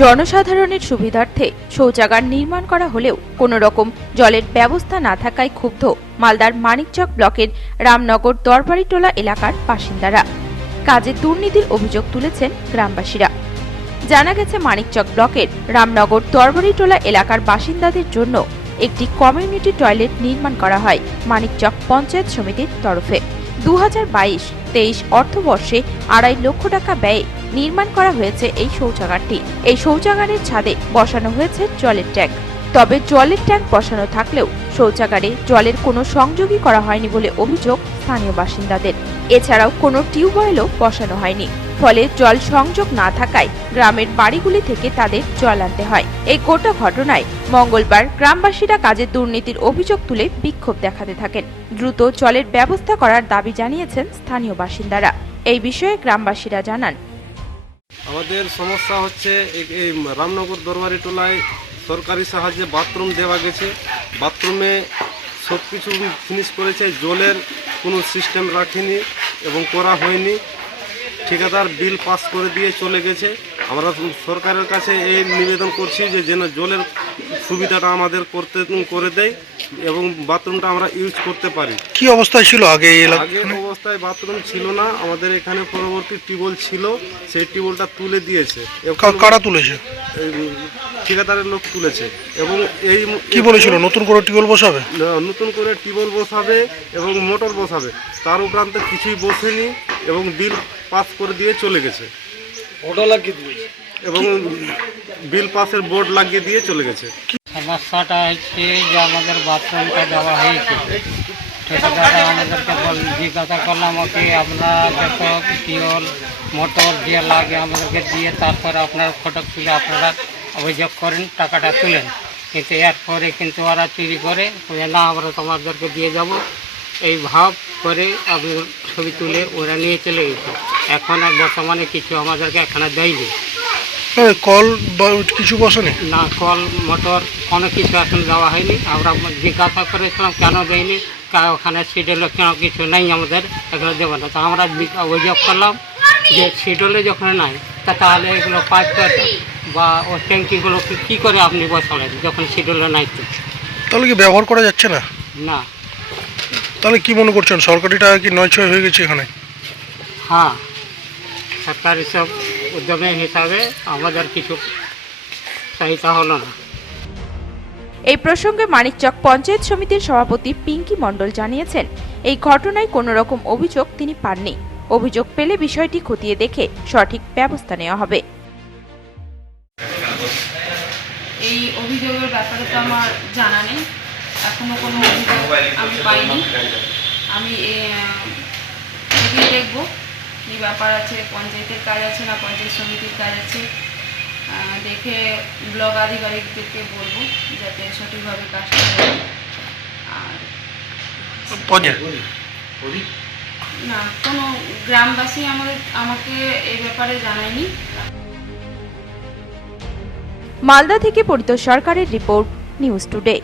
জনসাধারণের সুবিধার্থে শৌচাগার নির্মাণ করা হলেও কোনো রকম জলের ব্যবস্থা না থাকায় ক্ষুব্ধ মালদার মানিকচক ব্লকের রামনগর দরবারিটোলা এলাকার বাসিন্দারা। কাজে দুর্নীতির অভিযোগ তুলেছেন গ্রামবাসীরা। জানা গেছে, মানিকচক ব্লকের রামনগর দরবারিটোলা এলাকার বাসিন্দাদের জন্য একটি কমিউনিটি টয়লেট নির্মাণ করা হয় মানিকচক পঞ্চায়েত সমিতির তরফে। দু হাজার বাইশ তেইশ অর্থবর্ষে আড়াই লক্ষ টাকা ব্যয়ে নির্মাণ করা হয়েছে এই শৌচাগারটি। এই শৌচাগারের ছাদে বসানো হয়েছে জলের ট্যাঙ্ক। তবে জলের ট্যাঙ্ক বসানো থাকলেও শৌচাগারে জলের কোনো সংযোগই করা হয়নি বলে অভিযোগ স্থানীয় বাসিন্দাদের। এছাড়াও কোনো টিউবওয়েলও বসানো হয়নি। ফলে জল সংযোগ না থাকায় গ্রামের বাড়িগুলি থেকে তাদের জল আনতে হয়। এই গোটা ঘটনায় মঙ্গলবার গ্রামবাসীরা কাজের দুর্নীতির অভিযোগ তুলে বিক্ষোভ দেখাতে থাকেন। দ্রুত জলের ব্যবস্থা করার দাবি জানিয়েছেন স্থানীয় বাসিন্দারা। এই বিষয়ে গ্রামবাসীরা জানান আমাদের সমস্যা হচ্ছে এই- রামনগর দরবারি টোলায় সরকারি সাহায্যে বাথরুম দেওয়া গেছে। বাথরুমে সব কিছু ফিনিশ করেছে, জলের কোনো সিস্টেম রাখেনি এবং করা হয়নি। ঠিকাদার বিল পাস করে দিয়ে চলে গেছে। আমরা সরকারের কাছে এই নিবেদন করছি যে যেন জলের সুবিধাটা আমাদের করতে করে দেয়। এবং বাথরুমটা আমরা ইউজ করতে পারি। কি অবস্থায় ছিল আগে আগের অবস্থায় বাথরুম ছিল না আমাদের এখানে পরবর্তী টিউবওয়েল ছিল সেই টিউবওয়েলটা তুলে দিয়েছে। কারা তুলেছে? ঠিকাদারের লোক তুলেছে। এবং এই কি বলেছিল? নতুন করে টিউবওয়েল বসাবে? নতুন করে টিউবওয়েল বসাবে এবং মোটর বসাবে। তার উপরান্ত কিছুই বসেনি এবং বিল পাস করে দিয়ে চলে গেছে। এবং বিল পাসের বোর্ড লাগিয়ে দিয়ে চলে গেছে। সমস্যাটা হচ্ছে যে আমাদের বাথরুমটা দেওয়া হয়েছে। ঠিকাদাররা আমাদেরকে জিজ্ঞাসা করলাম, ওকে আপনারা যত টিউল মোটর দিয়ে লাগে আমাদেরকে দিয়ে তারপরে আপনার ফটো তুলে আপনারা অভিযোগ করেন, টাকাটা তুলেন। কিন্তু এরপরে কিন্তু ওরা চুরি করে না, আমরা তোমাদেরকে দিয়ে যাব। এই ভাব করে আপনাদের ছবি তুলে ওরা নিয়ে চলে গেছে। এখন আর বর্তমানে কিছু আমাদেরকে এখানে দেয়নি। এই কল বা কিছু বসেনি? না কল মোটর কোনো কিছু এখন দেওয়া হয়নি। আমরা জিজ্ঞাসা করেছিলাম কেন দেয়নি? ওখানে শিডিউলে কেন কিছু নেই আমাদের এগুলো দেবো না। তো আমরা অভিযোগ করলাম যে শিডিউলে যখন নাই তা তাহলে এগুলো পাইপ বা ও ট্যাঙ্কিগুলো কি- কী করে আপনি বসালেন যখন শিডিউলে নাই তো? তাহলে কি ব্যবহার করা যাচ্ছে না? না। তাহলে কি মনে করছেন সরকারি টাকা কি নয় ছয় হয়ে গেছে এখানে? হ্যাঁ। সরকারি সব উদ্যমের হিসাবে আমাদের কিছু চাহিদা হলো না। এই প্রসঙ্গে মানিকচক পঞ্চায়েত সমিতির সভাপতি পিঙ্কি মণ্ডল জানিয়েছেন এই ঘটনায় কোনো রকম অভিযোগ তিনি পাননি। অভিযোগ পেলে বিষয়টি খতিয়ে দেখে সঠিক ব্যবস্থা নেওয়া হবে। এই অভিযোগের ব্যাপারে তো আমার জানা নেই। এখনও কোনো অভিযোগ আমি পাইনি। আমি এ, দেখব। কী ব্যাপার আছে পঞ্চায়েতের কাজ আছে না পঞ্চায়েত সমিতির কাজ আছে? দেখে ব্লক আধিকারিকদেরকে বলব যাতে সঠিকভাবে কাজটা হয় আর না কোনো গ্রামবাসী আমাদের আমাকে এই ব্যাপারে জানায়নি। মালদা থেকে পরিত সরকারের রিপোর্ট নিউজ টুডে।